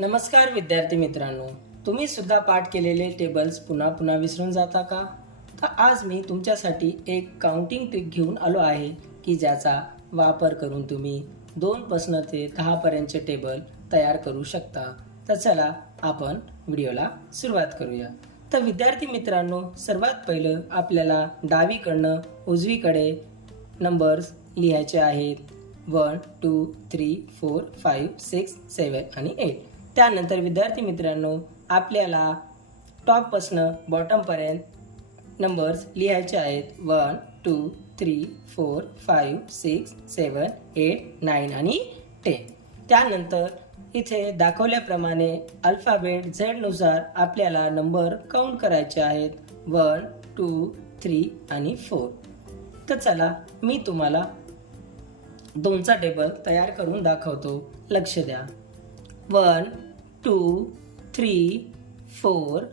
नमस्कार विद्यार्थी मित्रांनो, तुम्ही सुद्धा पाठ केलेले टेबल्स पुन्हा पुन्हा विसरून जाता का? तर आज मी तुमच्यासाठी एक काउंटिंग ट्रिक घेऊन आलो आहे की ज्याचा वापर करून तुम्ही 2 पासून ते 10 पर्यंतचे टेबल तयार करू शकता. तर चला आपण व्हिडिओला सुरुवात करूया. तर विद्यार्थी मित्रांनो, सर्वात पहिलं आपल्याला डावीकडनं उजवीकडे नंबर्स लिहायचे आहेत. 1 2 3 4 5 6 7 आणि 8. त्यानंतर विद्यार्थी मित्रांनो, आपल्याला टॉपपासून बॉटमपर्यंत नंबर्स लिहायचे आहेत. 1 2 3 4 5 6 7 8 9 आणि 10. त्यानंतर इथे दाखवल्याप्रमाणे अल्फाबेट झेड नुसार आपल्याला नंबर काउंट करायचे आहेत. 1 2 3 आणि 4. तर चला मी तुम्हाला 2चा टेबल तयार करून दाखवतो. लक्ष द्या. 1 2 3 4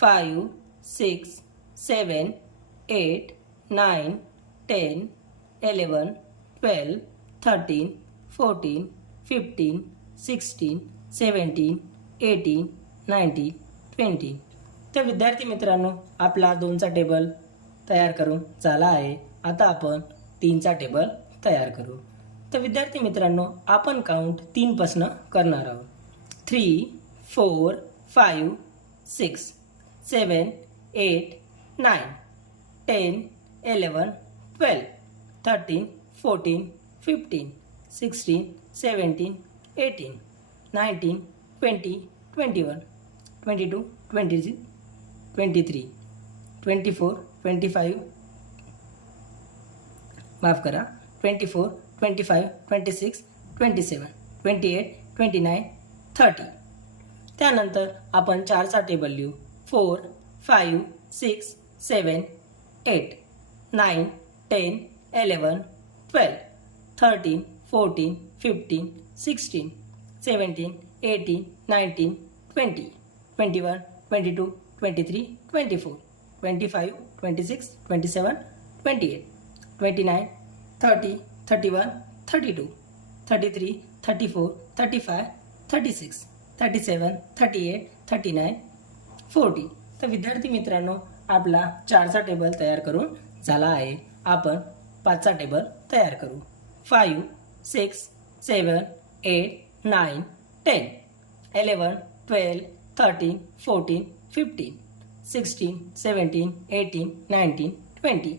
5 6 7 8 9 10 11 12 13 14 15 16 17 18 19 20. तर विद्यार्थी मित्रांनो, आपला 2चा टेबल तयार करून झाला आहे. आता आपण 3चा टेबल तयार करू. तर विद्यार्थी मित्रांनो, आपण काउंट 3 पासून करणार आहोत. 3 4 5 6 7 8 9 10 11 12 13 14 15 16 17 18 19 20 21 22 23 23 24 25 माफ करा 24 25 26 27 28 29 30. त्यानंतर आपण 4चा टेबल लिहू. 4 5 6 7 8 9 10 11 12 13 14 15 16 17 18 19 20 21 22 23 24 25 26 27 28 29 30 31 32 33 34 35 36 37 38 39 40. तर विद्यार्थी मित्रांनो, आपला 4चा टेबल तयार करून झाला आहे. आपण 5चा टेबल तयार करू. 5 6 7 8 9 10 11 12 13 14 15 16 17 18 19 20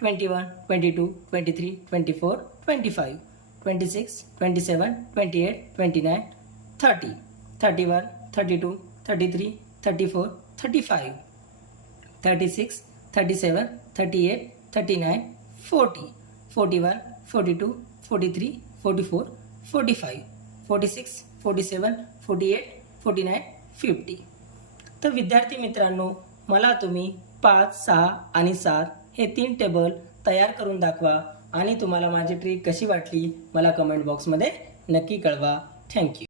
21 22 23 24 25 26 27 28 29 30 31 32 33 34 35 36 37 38 39 40 41 42 43 44 45 46 47 48 49 50. तर विद्यार्थी मित्रांनो, मला तुम्ही 5 6 आणि 7 हे 3 टेबल तयार करून दाखवा आणि तुम्हाला माझी ट्रिक कशी वाटली मला कमेंट बॉक्समध्ये नक्की कळवा. थँक्यू.